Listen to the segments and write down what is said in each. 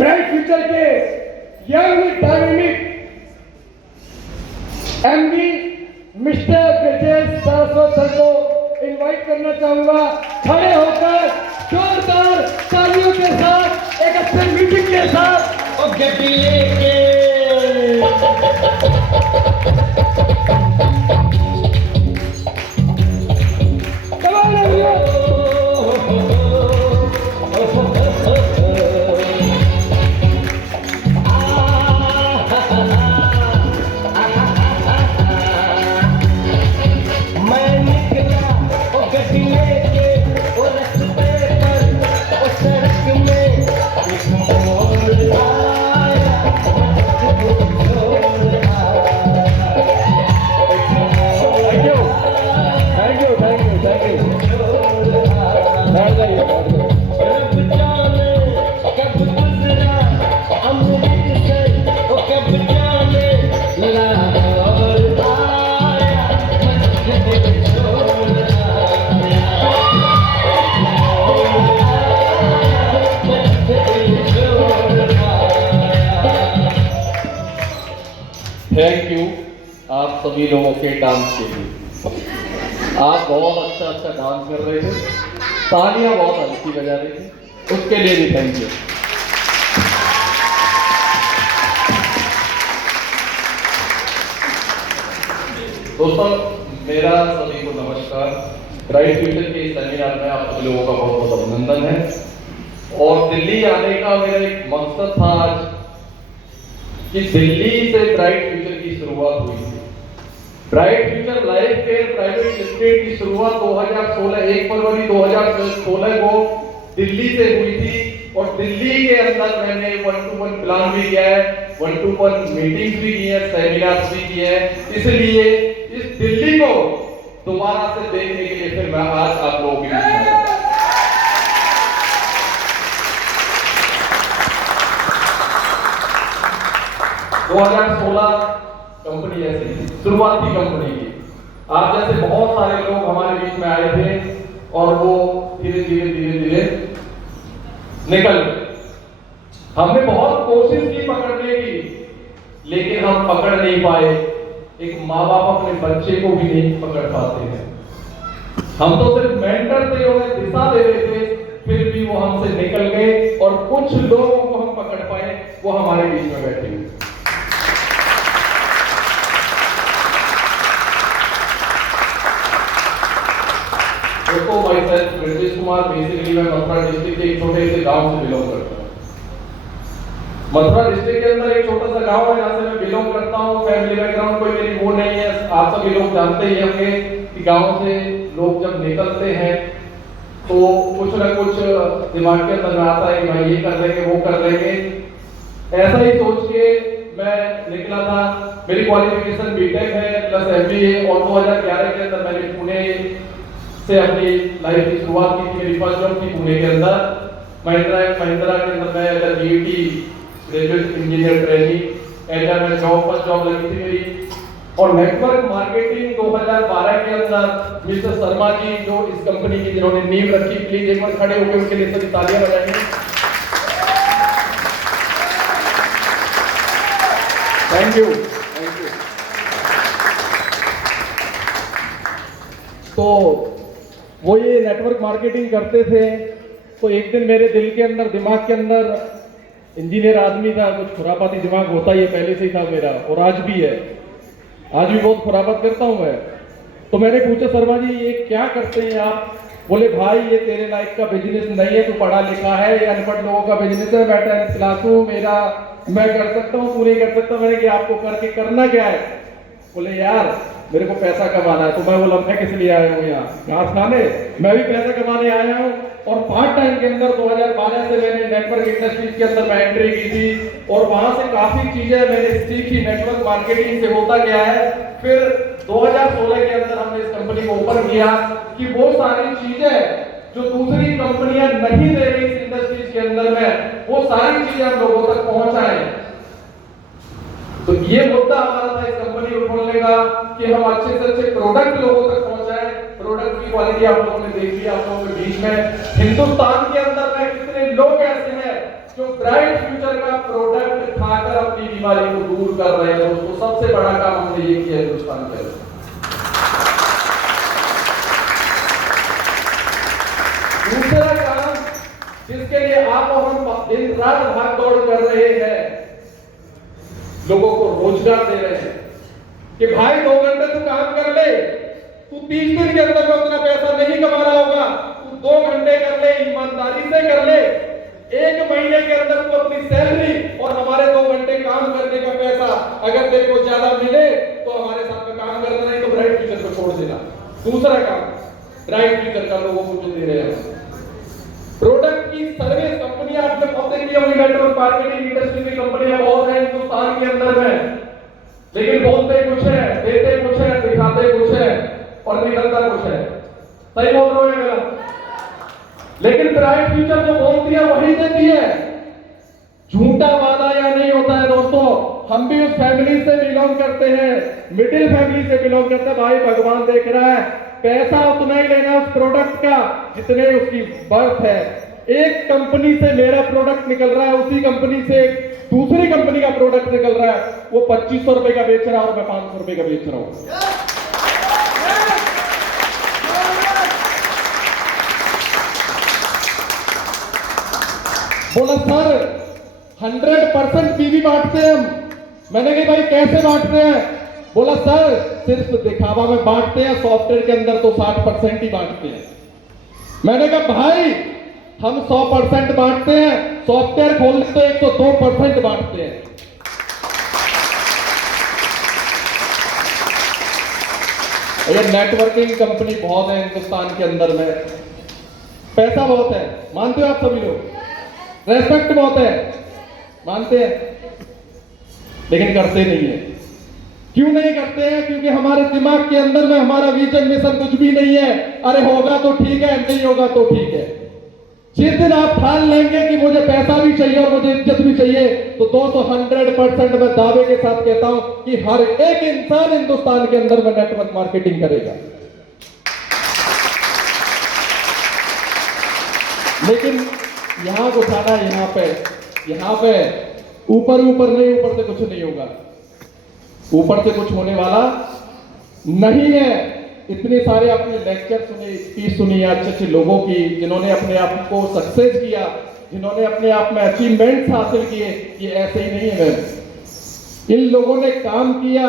Bright future के young dynamic MD mister Brajesh Saraswat sir को invite करना चाहूंगा। खड़े होकर जोरदार तालियों के साथ एक अच्छे म्यूजिक के साथ थैंक यू आप सभी लोगों के डांस के लिए। आप बहुत अच्छा डांस कर रहे थे, तालियां बहुत हल्की बजा रही थी, उसके लिए भी थैंक यू। दोस्तों मेरा सभी को नमस्कार। ब्राइट फ्यूचर के इस सेमिनार में आप सभी लोगों का बहुत बहुत अभिनंदन है। और दिल्ली आने का मेरा एक मकसद था आज कि दिल्ली से ब्राइट फ्यूचर की शुरुआत हुई थी। Bright future life care private limited की शुरुआत 2016 1 फरवरी 2016 को दिल्ली से हुई थी। और दिल्ली के अंदर मैंने 1-to-1 प्लान भी किया है, 1-to-1 मीटिंग्स भी की है, सेमिनार्स भी किए हैं। इसलिए इस दिल्ली को दोबारा से देखने के लिए फिर मैं आज आप लोगों के बीच में 2016 कंपनी ऐसी थी, शुरुआती कंपनी की। आज जैसे बहुत सारे लोग हमारे बीच में आए थे और वो धीरे धीरे निकल गए। हमने बहुत कोशिश की पकड़ने की, लेकिन हम पकड़ नहीं पाए। एक माँ बाप अपने बच्चे को भी नहीं पकड़ पाते हैं। हम तो सिर्फ मेंटर थे, उन्हें दिशा दे रहे थे, फिर भी वो हमसे निकल गए। और कुछ लोगों को हम पकड़ पाए, वो हमारे बीच में बैठे हुए। देखो भाई सर ब्रजेश कुमार, बेसिकली मैं मथुरा डिस्ट्रिक्ट के एक छोटे से गांव से बिलोंग करता हूँ। मथुरा डिस्ट्रिक्ट के अंदर एक छोटा सा गांव है जहाँ से मैं बिलोंग करता हूँ। फैमिली बैकग्राउंड कोई मेरी वो नहीं है। आप सभी लोग जानते ही होंगे कि गांव से लोग जब निकलते हैं तो कुछ ना कुछ दिमाग के अंदर आता है कि भाई ये कर लेंगे, वो कर लेंगे। ऐसा ही सोच के मैं निकला था। मेरी क्वालिफिकेशन बीटेक है प्लस एमबीए। और 2011 के अंदर मैंने पुणे से अपनी लाइफ की शुरुआत की थी। मेरी फर्स्ट जॉब थी पुणे के अंदर महिंद्रा के अंदर। मैं as BET graduate engineer training as मैं फर्स्ट जॉब लगी थी मेरी। और नेटवर्क मार्केटिंग 2012 के अंदर मिस्टर शर्मा जी जो इस कंपनी की जिन्होंने नींव रखी, प्लीज एक बार खड़े होकर उनके लिए सभी तालियां बजाएंगे। Thank you. तो वो ये नेटवर्क मार्केटिंग करते थे। तो एक दिन मेरे दिल के अंदर, दिमाग के अंदर, इंजीनियर आदमी था, कुछ खुरापाती दिमाग होता ही पहले से ही था मेरा, और आज भी है। आज भी बहुत खुरापात करता हूं मैं। तो मैंने पूछा शर्मा जी ये क्या करते हैं आप? बोले भाई ये तेरे लाइफ का बिजनेस नहीं है, तू पढ़ा लिखा है, ये अनपढ़ लोगों का बिजनेस है। मैं 10th क्लास हूं, मेरा मैं कर सकता हूँ, तू नहीं कर सकता। मैंने कि आपको करके करना क्या है? बोले यार मेरे को पैसा कमाना है। तो मैं बोला मैं किस लिए आया हूँ यहाँ घास खाने? मैं भी पैसा कमाने आया हूँ। और पार्ट टाइम के अंदर 2012 से मैंने नेटवर्क इंडस्ट्रीज के अंदर मैं एंट्री की थी। और वहां से काफी चीजें मैंने सीखी। नेटवर्क मार्केटिंग से होता क्या है, फिर 2016 के अंदर हमने इस कंपनी को ओपन किया कि वो सारी चीजें जो दूसरी कंपनियां नहीं दे रही इस इंडस्ट्रीज के अंदर में, वो सारी चीजें हम लोगों तक पहुंचाएं। तो ये मुद्दा हमारा था इस कंपनी को खोलने का कि हम अच्छे से अच्छे प्रोडक्ट लोगों तक पहुंचाएं। प्रोडक्ट की क्वालिटी आप लोगों ने देखी, आप लोगों के बीच में हिंदुस्तान के अंदर में कितने लोग ऐसे हैं जो ब्राइट फ्यूचर का प्रोडक्ट खाकर अपनी बीमारी को दूर कर रहे हैं दोस्तों। सबसे बड़ा काम हमने ये किया हिंदुस्तान के अंदर। दूसरा काम जिसके लिए आप और हम दिन रात भाग दौड़ कर रहे हैं, लोगों को रोजगार दे रहे हैं कि भाई 2 घंटे तू काम कर ले, तू 30 दिन के अंदर में उतना पैसा नहीं कमा रहा होगा, तू 2 घंटे कर ले, ईमानदारी से कर ले, 1 महीने के अंदर तू अपनी सैलरी और हमारे 2 घंटे काम करने का पैसा अगर तेरे को ज्यादा मिले तो हमारे साथ में काम करना, नहीं तो ब्राइट फ्यूचर को छोड़ देना। दूसरा काम ब्राइट फ्यूचर का लोगों को जो दे रहे हैं, प्रोडक्ट की सर्विस कंपनियां आपने बहुत देखी होंगी, नेटवर्क मार्केटिंग इंडस्ट्री की कंपनियां बहुत हैं हिंदुस्तान के अंदर में, लेकिन बोलते कुछ है, देते कुछ है, दिखाते कुछ है और निकलता कुछ है। सही बोल रहे हो गलत? लेकिन ब्राइट फ्यूचर जो बोलती है वही देती है। झूठा वादा या नहीं होता है दोस्तों। हम भी उस फैमिली से बिलोंग करते हैं, मिडिल फैमिली से बिलोंग करते हैं। भाई भगवान देख रहा है, पैसा उतना ही लेना उस प्रोडक्ट का जितने उसकी बर्थ है। एक कंपनी से मेरा प्रोडक्ट निकल रहा है, उसी कंपनी से दूसरी कंपनी का प्रोडक्ट निकल रहा है, वो 2500 रुपए का बेच रहा है और मैं 500 रुपए का बेच रहा हूं। बोला सर 100% पीवी बांटते हैं हम। मैंने कहा भाई कैसे बांटते हैं? बोला सर सिर्फ दिखावा में बांटते हैं, सॉफ्टवेयर के अंदर तो 60% ही बांटते हैं। मैंने कहा भाई हम 100% बांटते हैं, सॉफ्टवेयर खोलते तो 102% बांटते हैं। ये नेटवर्किंग कंपनी बहुत है हिंदुस्तान के अंदर में, पैसा बहुत है, मानते हो आप सभी लोग, रेस्पेक्ट बहुत है, मानते हैं, लेकिन करते नहीं है। क्यों नहीं करते हैं? क्योंकि हमारे दिमाग के अंदर में हमारा विजन मिशन कुछ भी नहीं है। अरे होगा तो ठीक है, नहीं होगा तो ठीक है। जिस दिन आप ठान लेंगे कि मुझे पैसा भी चाहिए और मुझे इज्जत भी चाहिए, तो दोस्तों 100% मैं दावे के साथ कहता हूं कि हर एक इंसान हिंदुस्तान के अंदर में नेटवर्क मार्केटिंग करेगा। लेकिन यहां को उठाना, यहां पे ऊपर नहीं, ऊपर से कुछ नहीं होगा, ऊपर से कुछ होने वाला नहीं है। इतने सारे आपने लेक्चर सुने, स्पीच सुनी अच्छे लोगों की, जिन्होंने अपने आप को सक्सेस किया, जिन्होंने अपने आप में अचीवमेंट्स हासिल किए। ये ऐसे ही नहीं है, इन लोगों ने काम किया,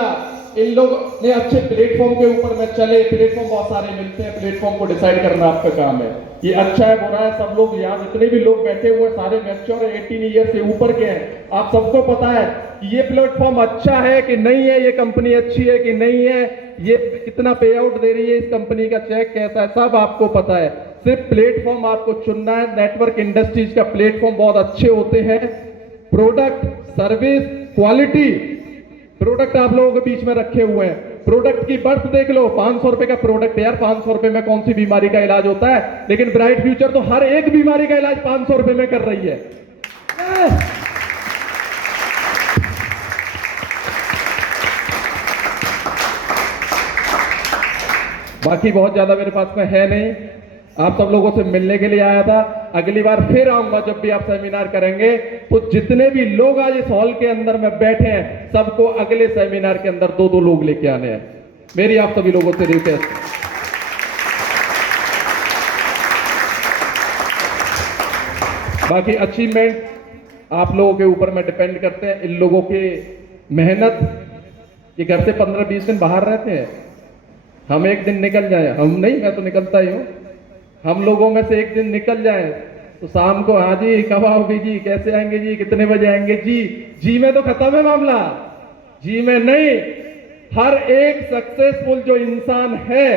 इन लोगों ने अच्छे प्लेटफॉर्म के ऊपर में चले। प्लेटफॉर्म बहुत सारे मिलते हैं, प्लेटफॉर्म को डिसाइड करना आपका काम है। ये अच्छा है बुरा है, सब लोग यहाँ जितने भी लोग बैठे हुए सारे मैच्योर 18 ईयर से ऊपर के हैं। आप सबको पता है कि ये प्लेटफॉर्म अच्छा है कि नहीं है, ये कंपनी अच्छी है कि नहीं है, ये कितना पे आउट दे रही है, इस कंपनी का चेक कैसा है, सब आपको पता है। सिर्फ प्लेटफॉर्म आपको चुनना है। नेटवर्क इंडस्ट्रीज का प्लेटफॉर्म बहुत अच्छे होते हैं। प्रोडक्ट, सर्विस, क्वालिटी प्रोडक्ट आप लोगों के बीच में रखे हुए हैं। प्रोडक्ट की बर्थ देख लो, 500 रुपए का प्रोडक्ट है यार, 500 रुपए में कौन सी बीमारी का इलाज होता है? लेकिन ब्राइट फ्यूचर तो हर एक बीमारी का इलाज 500 रुपए में कर रही है। बाकी बहुत ज्यादा मेरे पास में है नहीं, आप सब लोगों से मिलने के लिए आया था। अगली बार फिर आऊंगा जब भी आप सेमिनार करेंगे, तो जितने भी लोग आज इस हॉल के अंदर में बैठे हैं, सबको अगले सेमिनार के अंदर 2-2 लोग लेके आने हैं। मेरी आप सभी लोगों से रिक्वेस्ट। बाकी अचीवमेंट आप लोगों के ऊपर में डिपेंड करते हैं, इन लोगों की मेहनत। ये घर से 15-20 दिन बाहर रहते हैं, हम एक दिन निकल जाए, हम नहीं, मैं तो निकलता ही हूं, हम लोगों में से एक दिन निकल जाए तो शाम को हाँ जी कब आओगे जी, कैसे आएंगे जी, कितने बजे आएंगे जी में तो खत्म है मामला, जी में नहीं। हर एक सक्सेसफुल जो इंसान है,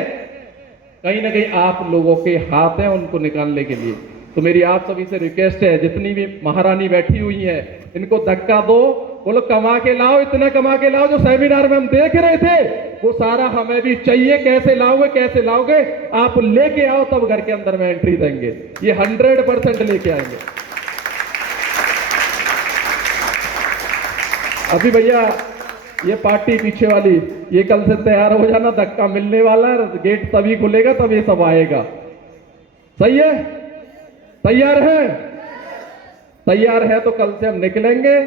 कहीं ना कहीं आप लोगों के हाथ हैं उनको निकालने के लिए। तो मेरी आप सभी से रिक्वेस्ट है, जितनी भी महारानी बैठी हुई है, इनको धक्का दो, बोलो कमा के लाओ, इतना कमा के लाओ जो सेमिनार में हम देख रहे थे, वो सारा हमें भी चाहिए। कैसे लाओगे, कैसे लाओगे? आप लेके आओ, तब घर के अंदर में एंट्री देंगे। ये 100% लेके आएंगे। अभी भैया ये पार्टी पीछे वाली, ये कल से तैयार हो जाना, धक्का मिलने वाला है, गेट तभी खुलेगा तब ये सब आएगा। सही है? तैयार है? तैयार है तो कल से हम निकलेंगे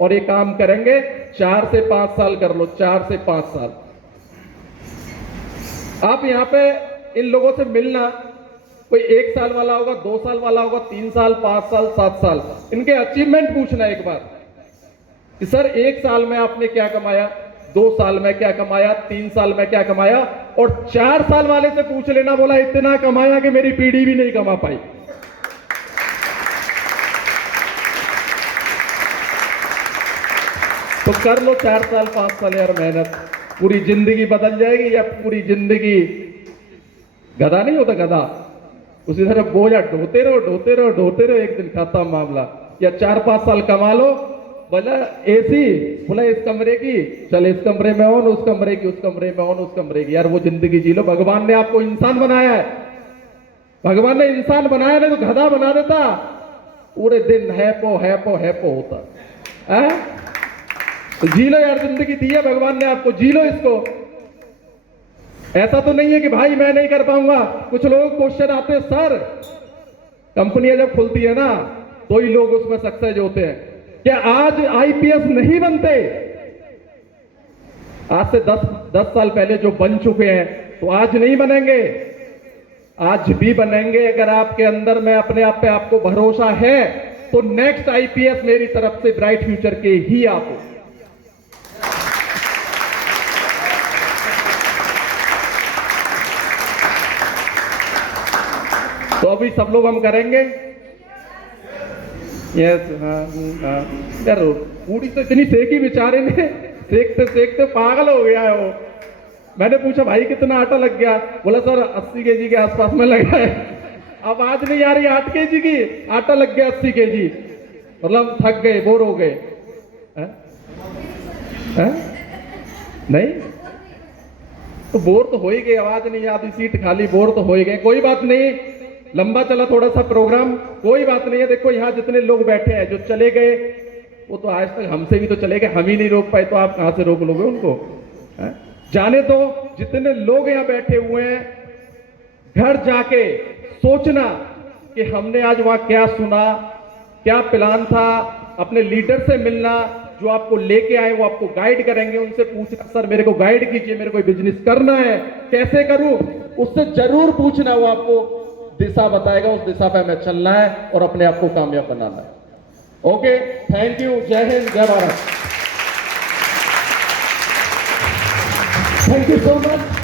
और ये काम करेंगे। 4 से 5 साल कर लो, 4 से 5 साल। आप यहां पे इन लोगों से मिलना, कोई 1 साल वाला होगा, 2 साल वाला होगा, 3 साल, 5 साल, 7 साल, इनके अचीवमेंट पूछना एक बार कि सर 1 साल में आपने क्या कमाया, 2 साल में क्या कमाया, 3 साल में क्या कमाया, और 4 साल वाले से पूछ लेना, बोला इतना कमाया कि मेरी पीढ़ी भी नहीं कमा पाई। तो कर लो 4 साल 5 साल यार मेहनत, पूरी जिंदगी बदल जाएगी। या पूरी जिंदगी, गधा नहीं होता गधा, उसी तरह बोझा ढोते रहो ढोते रहो ढोते रहो, एक दिन खत्म मामला। या 4-5 साल कमा लो, बोला एसी, बोला इस कमरे की, चल इस कमरे में ऑन, उस कमरे की, उस कमरे में ऑन, उस कमरे की। यार वो जिंदगी जी लो। भगवान ने आपको इंसान बनाया है, भगवान ने इंसान बनाया, नहीं तो गधा बना देता, पूरे दिन हैपो होता है। तो जी लो यार, जिंदगी दी है भगवान ने आपको, जी लो इसको। ऐसा तो नहीं है कि भाई मैं नहीं कर पाऊंगा। कुछ लोग क्वेश्चन आते हैं, सर कंपनियां जब खुलती है ना तो ही लोग उसमें सक्सेस होते हैं, क्या आज आईपीएस नहीं बनते? आज से 10 साल पहले जो बन चुके हैं तो आज नहीं बनेंगे, आज भी बनेंगे। अगर आपके अंदर में अपने आप पे आपको भरोसा है तो नेक्स्ट आईपीएस मेरी तरफ से ब्राइट फ्यूचर के ही आपको। तो अभी सब लोग हम करेंगे। यस, हाँ। यार पूरी तो इतनी सेकी बेचारे ने, सेकते सेकते पागल हो गया है वो। मैंने पूछा भाई कितना आटा लग गया, बोला सर 80 केजी के आसपास में लगा है। अब आज नहीं आ रही 8 केजी की, आटा लग गया 80 केजी। मतलब थक गए, बोर हो गए। नहीं तो बोर तो हो ही गए, आवाज नहीं आती, सीट खाली, बोर तो हो ही गए। कोई बात नहीं, लंबा चला थोड़ा सा प्रोग्राम, कोई बात नहीं है। देखो यहाँ जितने लोग बैठे हैं, जो चले गए वो तो आज तक हमसे भी तो चले गए, हम ही नहीं रोक पाए, तो आप कहां से रोक लोगे उनको? जाने दो। जितने लोग यहाँ बैठे हुए हैं, घर जाके सोचना कि हमने आज वहां क्या सुना, क्या प्लान था। अपने लीडर से मिलना, जो आपको लेके आए वो आपको गाइड करेंगे, उनसे पूछना सर मेरे को गाइड कीजिए, मेरे को बिजनेस करना है, कैसे करूं? उससे जरूर पूछना, वो आपको दिशा बताएगा, उस दिशा पे हमें चलना है और अपने आप को कामयाब बनाना है। ओके, थैंक यू, जय हिंद, जय Bharat. Thank you so much.